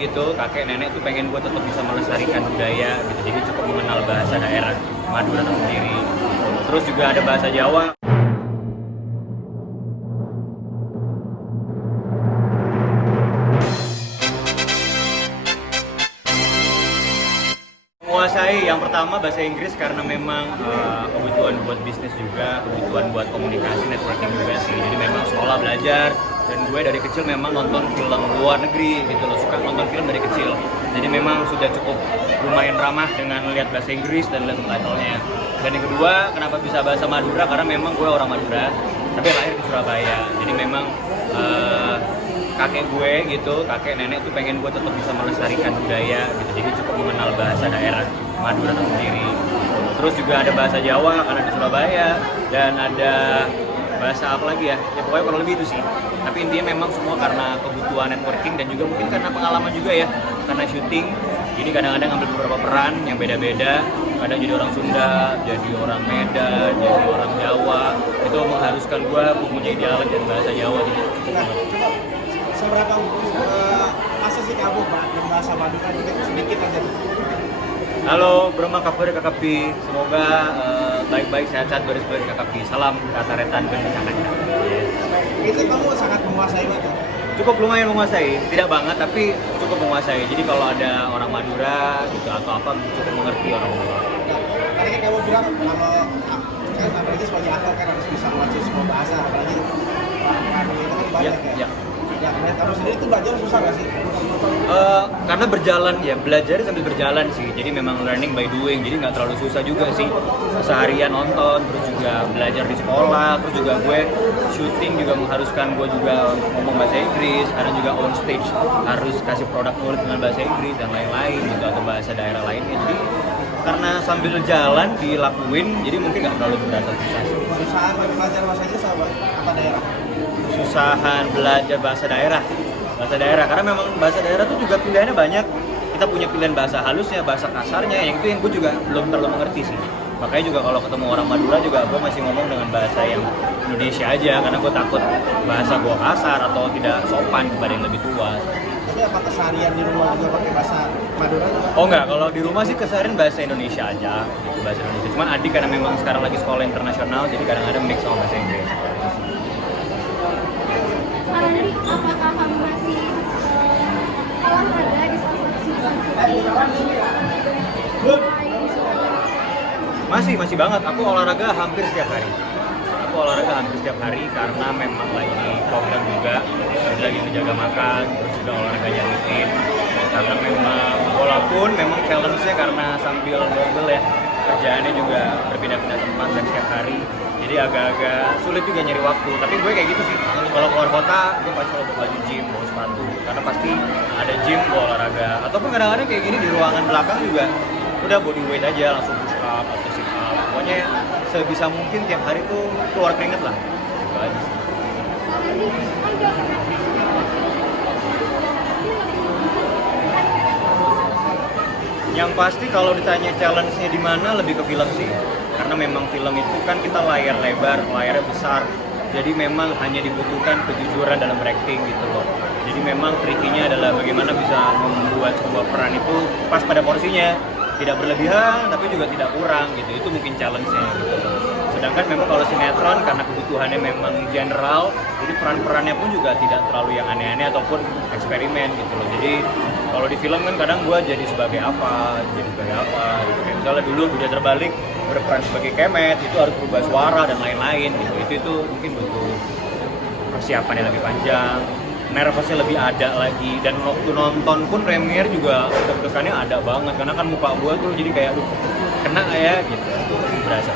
gitu, kakek nenek tuh pengen gue tetap bisa melestarikan budaya gitu, jadi cukup mengenal bahasa daerah Madura itu sendiri. Terus juga ada bahasa Jawa. Menguasai yang pertama bahasa Inggris karena memang kebutuhan buat bisnis juga, kebutuhan buat komunikasi, networking juga sih. Jadi memang sekolah belajar, dan gue dari kecil memang nonton film luar negeri gitu loh, suka nonton film dari kecil. Jadi memang sudah cukup lumayan ramah dengan lihat bahasa Inggris dan lihat subtitlenya. Dan yang kedua, kenapa bisa bahasa Madura? Karena memang gue orang Madura, tapi lahir di Surabaya. Jadi memang kakek gue gitu, kakek nenek tuh pengen gue tetap bisa melestarikan budaya gitu, jadi cukup mengenal bahasa daerah Madura itu sendiri. Terus juga ada bahasa Jawa karena di Surabaya, dan ada bahasa apa lagi ya pokoknya kurang lebih itu sih. Tapi intinya memang semua karena kebutuhan networking dan juga mungkin karena pengalaman juga ya, karena syuting. Jadi kadang-kadang ambil beberapa peran yang beda-beda, kadang jadi orang Sunda, jadi orang Medan, jadi orang Jawa. Itu mengharuskan gue mempunyai dialek dan bahasa Jawa gitu. Seberapa masa sih kamu dan bahasa Madura sedikit aja? Halo, Brahma kabar Kakapi. Semoga baik-baik, sehat-sehat, beres-beres Kakapi. Salam kataretan bencangan. Itu kamu sangat menguasai banget. Cukup lumayan menguasai, tidak banget tapi cukup menguasai. Jadi kalau ada orang Madura gitu atau apa cukup mengerti orang Madura. Tadi kan kamu bilang kalau kan apalagi sebagai aktor kan harus bisa menguasai semua bahasa, apalagi Madura itu kan banyak ya. Ya, kamu sendiri itu belajar susah nggak sih? Karena berjalan ya, belajar sambil berjalan sih. Jadi memang learning by doing, jadi nggak terlalu susah juga sih. Seharian nonton, terus juga belajar di sekolah, terus juga gue syuting juga mengharuskan gue juga ngomong bahasa Inggris. Kadang juga on stage harus kasih produk nulis dengan bahasa Inggris dan lain-lain gitu, atau bahasa daerah lainnya. Jadi karena sambil jalan dilakuin, jadi mungkin nggak terlalu berasa susah sih. Usaha belajar bahasa Inggris apa daerah? Susahan belajar bahasa daerah karena memang bahasa daerah tuh juga pilihannya banyak. Kita punya pilihan bahasa halusnya, bahasa kasarnya, yang itu yang gue juga belum terlalu mengerti sih. Makanya juga kalau ketemu orang Madura juga gue masih ngomong dengan bahasa yang Indonesia aja, karena gue takut bahasa gue kasar atau tidak sopan kepada yang lebih tua. Tapi apa keseharian di rumah juga pakai bahasa Madura juga? Oh enggak, kalau di rumah sih keseharian bahasa Indonesia aja gitu, bahasa Indonesia. Cuman adik karena memang sekarang lagi sekolah internasional, jadi kadang-kadang mix sama bahasa Inggris. Apakah kamu masih olahraga di salah satu situasi? Masih banget. Aku olahraga hampir setiap hari. Karena memang lagi program juga, jadi lagi menjaga makan, terus juga olahraganya rutin. Karena memang walaupun memang challenge-nya karena sambil mobil ya, kerjaannya juga berpindah-pindah tempat dan setiap hari. Jadi agak-agak sulit juga nyari waktu. Tapi gue kayak gitu sih. Kalau keluar kota, gue pasti bawa baju gym, bawa sepatu. Karena pasti ada gym, gue olahraga. Ataupun kadang-kadang kayak gini di ruangan belakang juga udah body weight aja, langsung push up atau sit up. Pokoknya sebisa mungkin tiap hari tuh keluar keringet lah. Gitu aja sih. Yang pasti kalau ditanya challenge-nya di mana, lebih ke film sih. Karena memang film itu kan kita layar lebar, layarnya besar. Jadi memang hanya dibutuhkan kejujuran dalam acting gitu loh. Jadi memang trikinya adalah bagaimana bisa membuat sebuah peran itu pas pada porsinya. Tidak berlebihan, tapi juga tidak kurang gitu. Itu mungkin challenge-nya gitu. Sedangkan memang kalau sinetron, karena kebutuhannya memang general, jadi peran-perannya pun juga tidak terlalu yang aneh-aneh ataupun eksperimen gitu loh. Jadi kalau di film kan kadang gue jadi sebagai apa gitu. Kayak misalnya dulu Dunia Terbalik berperan sebagai Kemet, itu harus berubah suara dan lain-lain gitu. Itu mungkin butuh persiapan yang lebih panjang, nervousnya lebih ada lagi, dan waktu nonton pun premier juga deg-degannya ada banget karena kan muka gue tuh jadi kayak kena ya gitu, itu berasa.